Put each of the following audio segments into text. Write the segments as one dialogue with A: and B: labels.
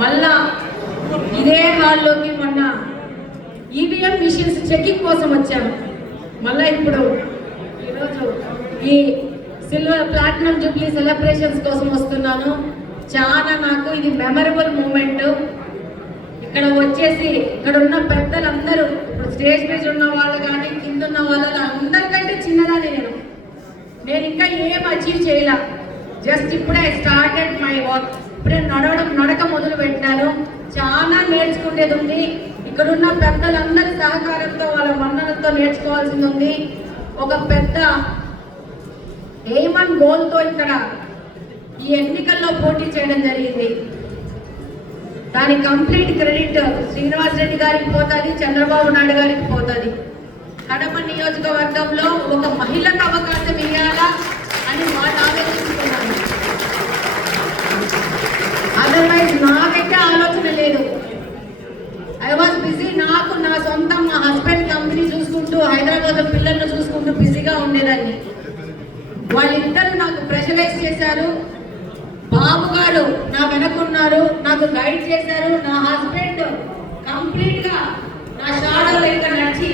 A: మళ్ళా ఇదే హాల్లోకి మొన్న ఈవీఎం మిషన్స్ చెకింగ్ కోసం వచ్చాము మళ్ళా ఇప్పుడు ఈరోజు ఈ సిల్వర్ ప్లాటినం జూబ్లీ సెలబ్రేషన్స్ కోసం వస్తున్నాను. చాలా నాకు ఇది మెమరబుల్ మూమెంట్ ఇక్కడ వచ్చేసి ఇక్కడ ఉన్న పెద్దలందరూ ఇప్పుడు స్టేజ్ మీద ఉన్న వాళ్ళు కానీ కింద ఉన్న వాళ్ళు అందరికంటే చిన్నదాన్ని నేను. నేను ఇంకా ఏం అచీవ్ చేయలే. జస్ట్ ఇప్పుడే స్టార్టెడ్ మై వర్క్ ఇప్పుడే నడవడం నడక మొదలు పెట్టాను చాలా నేర్చుకునేది ఉంది. ఇక్కడ ఉన్న పెద్దలందరి సహకారంతో వాళ్ళ మన్ననతో నేర్చుకోవాల్సింది ఉంది. ఒక పెద్ద ఎయిమ్ గోల్తో ఇక్కడ ఈ ఎన్నికల్లో పోటీ చేయడం జరిగింది. దాని కంప్లీట్ క్రెడిట్ శ్రీనివాస్ రెడ్డి గారికి పోతుంది చంద్రబాబు నాయుడు గారికి పోతుంది. కడప నియోజకవర్గంలో ఒక మహిళకు అవకాశం ఇవ్వాలా అని వాళ్ళు ఆలోచిస్తున్నాను. అదర్వైజ్ నాకైతే ఆలోచన లేదు. ఐ వాజ్ బిజీ నాకు నా సొంతం మా హస్బెండ్ కంపెనీ చూసుకుంటూ హైదరాబాద్ పిల్లల్ని చూసుకుంటూ బిజీగా ఉండేదాన్ని. వాళ్ళిద్దరూ నాకు ప్రెషరైజ్ చేశారు. బాబు గారు నా వెనకున్నారు. నాకు గైడ్ చేశారు. నా హస్బెండ్ కంప్లీట్గా నా షాడో లెక్క నడిచి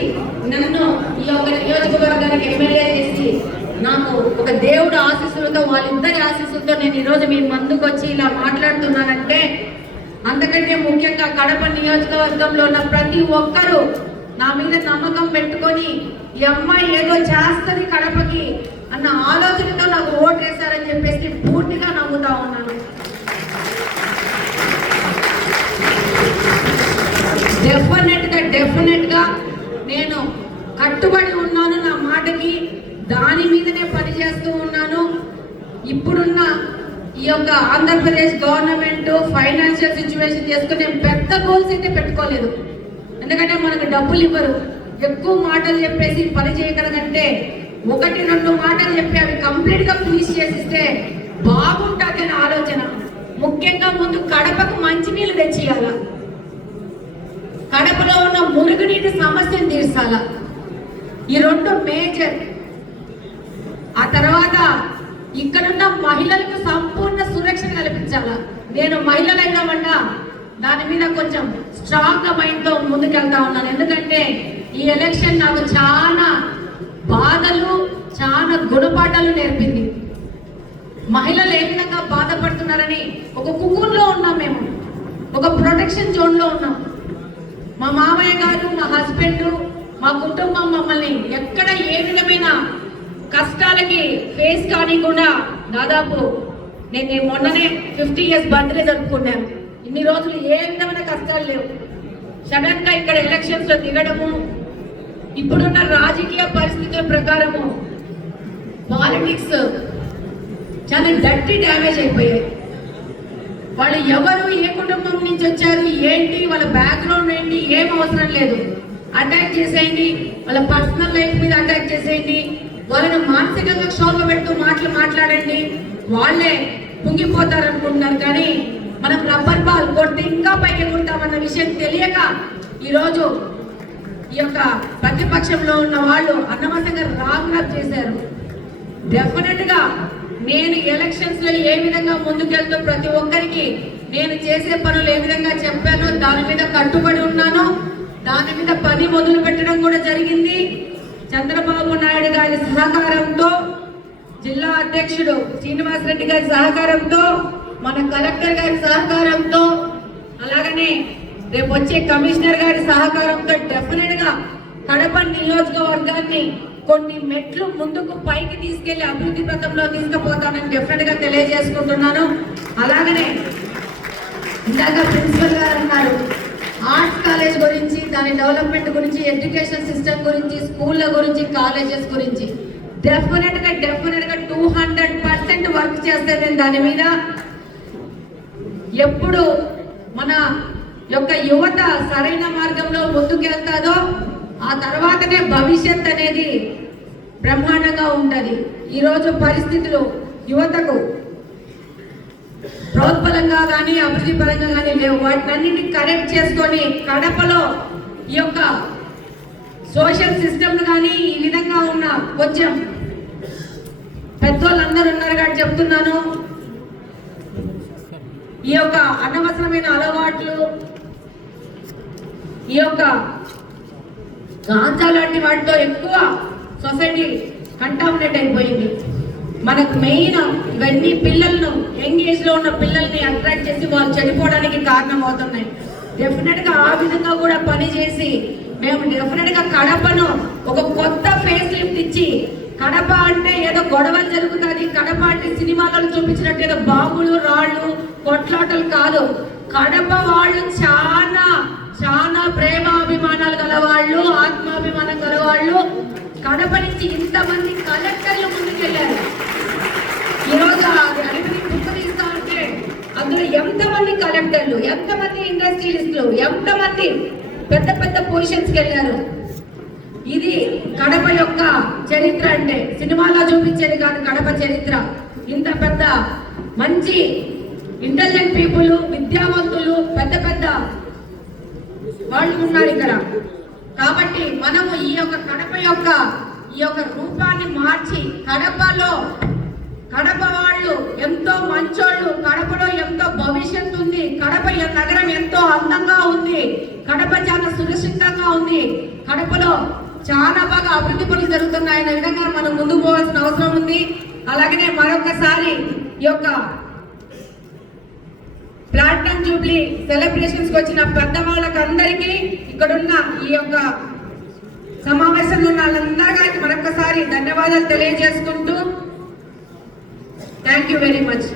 A: నన్ను ఈ యొక్క నియోజకవర్గానికి ఎమ్మెల్యే ఒక దేవుడు ఆశీస్సులతో వాళ్ళిద్దరి ఆశీస్సులతో నేను ఈరోజు మీ ముందుకు వచ్చి ఇలా మాట్లాడుతున్నానంటే అంతకంటే ముఖ్యంగా కడప నియోజకవర్గంలో ఉన్న ప్రతి ఒక్కరూ నా మీద నమ్మకం పెట్టుకొని ఈ అమ్మాయి ఏదో చేస్తుంది కడపకి అన్న ఆలోచనతో నాకు ఓటు వేశారని చెప్పేసి పూర్తిగా నమ్ముతా ఉన్నాను డెఫినెట్గా డెఫినెట్గా నేను కట్టుబడి ఉన్నాను నా మాటకి దాని మీదనే పనిచేస్తూ ఉన్నాను. ఇప్పుడున్న ఈ యొక్క ఆంధ్రప్రదేశ్ గవర్నమెంట్ ఫైనాన్షియల్ సిచ్యువేషన్ చేసుకుని నేను పెద్ద గోల్స్ అయితే పెట్టుకోలేదు. ఎందుకంటే మనకు డబ్బులు ఇవ్వరు. ఎక్కువ మాటలు చెప్పేసి పని చేయగలగంటే ఒకటి రెండు మాటలు చెప్పి అవి కంప్లీట్గా ఫినిష్ చేసిస్తే బాగుంటుంది అనే ఆలోచన. ముఖ్యంగా ముందు కడపకు మంచినీళ్ళు తెచ్చియాల కడపలో ఉన్న మురుగునీటి సమస్యను తీర్చాల. ఈ రెండు మేజర్ ఆ తర్వాత ఇక్కడున్న మహిళలకు సంపూర్ణ సురక్షణ కల్పించాల. నేను మహిళలైనా దాని మీద కొంచెం స్ట్రాంగ్గా మైండ్తో ముందుకెళ్తా ఉన్నాను. ఎందుకంటే ఈ ఎలక్షన్ నాకు చాలా బాధలు చాలా గుణపాఠాలు నేర్పింది. మహిళలు ఏ విధంగా బాధపడుతున్నారని ఒక కుక్కూర్లో ఉన్నాం మేము. ఒక ప్రొటెక్షన్ జోన్లో ఉన్నాం. మా మామయ్య గారు మా హస్బెండ్ మా కుటుంబం మమ్మల్ని ఎక్కడ ఏ విధమైన కష్టాలకి ఫేస్ కానికుండా దాదాపు నేను మొన్ననే ఫిఫ్టీ ఇయర్స్ బర్త్డే జరుపుకున్నాను. ఇన్ని రోజులు ఏ విధమైన కష్టాలు లేవు. సడన్గా ఇక్కడ ఎలక్షన్స్లో దిగడము ఇప్పుడున్న రాజకీయ పరిస్థితుల ప్రకారము పాలిటిక్స్ చాలా డట్టి డ్యామేజ్ అయిపోయాయి. వాళ్ళు ఎవరు ఏ కుటుంబం నుంచి వచ్చారు ఏంటి వాళ్ళ బ్యాక్గ్రౌండ్ ఏంటి ఏం అవసరం లేదు. అటాక్ చేసేయండి వాళ్ళ పర్సనల్ లైఫ్ మీద అటాక్ చేసేయండి. వాళ్ళని మానసికంగా క్షోభ పెడుతూ మాటలు మాట్లాడండి. వాళ్ళే కుంగిపోతారు అనుకుంటున్నారు కానీ మనం రబ్బర్ బాల్ కొడితే ఇంకా పైకి ఉంటామన్న విషయం తెలియక ఈరోజు ఈ యొక్క ప్రతిపక్షంలో ఉన్న వాళ్ళు అన్నమతంగా రాంగ్ చేశారు. డెఫినెట్గా నేను ఎలక్షన్స్లో ఏ విధంగా ముందుకెళ్తూ ప్రతి ఒక్కరికి నేను చేసే పనులు ఏ విధంగా చెప్పానో దాని మీద కట్టుబడి ఉన్నాను. దాని మీద పని మొదలు పెట్టడం కూడా జరిగింది. చంద్రబాబు నాయుడు గారి సహకారంతో జిల్లా అధ్యక్షుడు శ్రీనివాస్ రెడ్డి గారి సహకారంతో మన కలెక్టర్ గారి సహకారంతో అలాగనే రేపు వచ్చే కమిషనర్ గారి సహకారంతో డెఫినెట్గా కడప నియోజకవర్గాన్ని కొన్ని మెట్లు ముందుకు పైకి తీసుకెళ్ళి అభివృద్ధి పథంలో తీసుకుపోతానని డెఫినెట్గా తెలియజేసుకుంటున్నాను. అలాగనే ఇందాక ప్రిన్సిపల్ గారు అన్నారు ఆర్ట్స్ కాలేజ్ గురించి దాని డెవలప్మెంట్ గురించి ఎడ్యుకేషన్ సిస్టమ్ గురించి స్కూళ్ళ గురించి కాలేజెస్ గురించి. డెఫినెట్గా డెఫినెట్గా టూ హండ్రెడ్ పర్సెంట్ వర్క్ చేస్తే నేను దాని మీద. ఎప్పుడు మన యొక్క యువత సరైన మార్గంలో ముందుకెళ్తాదో ఆ తర్వాతనే భవిష్యత్ అనేది బ్రహ్మాండంగా ఉంటుంది. ఈరోజు పరిస్థితులు యువతకు ప్రోత్బలంగా కానీ అభివృద్ధి పరంగా కానీ లేవు వాటినన్నింటినీ కరెక్ట్ చేసుకొని కడపలో ఈ యొక్క సోషల్ సిస్టమ్ కానీ ఈ విధంగా ఉన్న కొంచెం పెద్దోళ్ళందరూ ఉన్నారు కాబట్టి చెప్తున్నాను. ఈ యొక్క అనవసరమైన అలవాట్లు ఈ యొక్క గాంజా లాంటి వాటితో ఎక్కువ సొసైటీ కంటామినేట్ అయిపోయింది. మనకు మెయిన్ ఇవన్నీ పిల్లలను యంగ్ ఏజ్లో ఉన్న పిల్లల్ని అట్రాక్ట్ చేసి వాళ్ళు చనిపోవడానికి కారణం అవుతున్నాయి డెఫినెట్గా ఆ విధంగా కూడా పని చేసి మేము డెఫినెట్గా కడపను ఒక కొత్త ఫేస్ లిఫ్ట్ ఇచ్చి కడప అంటే ఏదో గొడవలు జరుగుతుంది కడప అంటే సినిమాలలో చూపించినట్టు ఏదో బాంబులు రాళ్ళు కొట్లాటలు కాదు. కడప వాళ్ళు చాలా చాలా ప్రేమాభిమానాలు గల వాళ్ళు ఆత్మాభిమానం గల వాళ్ళు కడప నుంచి ఇంతమంది కలెక్టర్లు ముందుకెళ్ళారు. ఈరోజు అది ఉంటే అందులో ఎంతమంది కలెక్టర్లు ఎంతమంది ఇండస్ట్రియలిస్టులు ఎంతమంది పెద్ద పెద్ద పొజిషన్స్కి వెళ్ళారు ఇది కడప యొక్క చరిత్ర అంటే సినిమాలో చూపించేది కాదు కడప చరిత్ర. ఇంత పెద్ద మంచి ఇంటెలిజెంట్ పీపుల్ విద్యావంతులు పెద్ద పెద్ద వాళ్ళు ఉన్నారు ఇక్కడ. కాబట్టి మనము ఈ యొక్క కడప యొక్క ఈ యొక్క రూపాన్ని మార్చి కడపలో కడప వాళ్ళు ఎంతో మంచోళ్ళు కడపలో ఎంతో భవిష్యత్తు ఉంది కడప నగరం ఎంతో అందంగా ఉంది కడప చాలా సురక్షితంగా ఉంది కడపలో చాలా బాగా అభివృద్ధి పనులు జరుగుతున్నాయి అనే విధంగా మనం ముందుకు పోవాల్సిన అవసరం ఉంది. అలాగనే మరొకసారి ఈ యొక్క ప్లాటినం జూబ్లీ సెలబ్రేషన్స్కి వచ్చిన పెద్దవాళ్ళకి అందరికీ ఇక్కడున్న ఈ యొక్క సమావేశంలో ఉన్న వాళ్ళందరికీ మరొకసారి ధన్యవాదాలు తెలియజేసుకుంటూ థ్యాంక్ యూ వెరీ మచ్.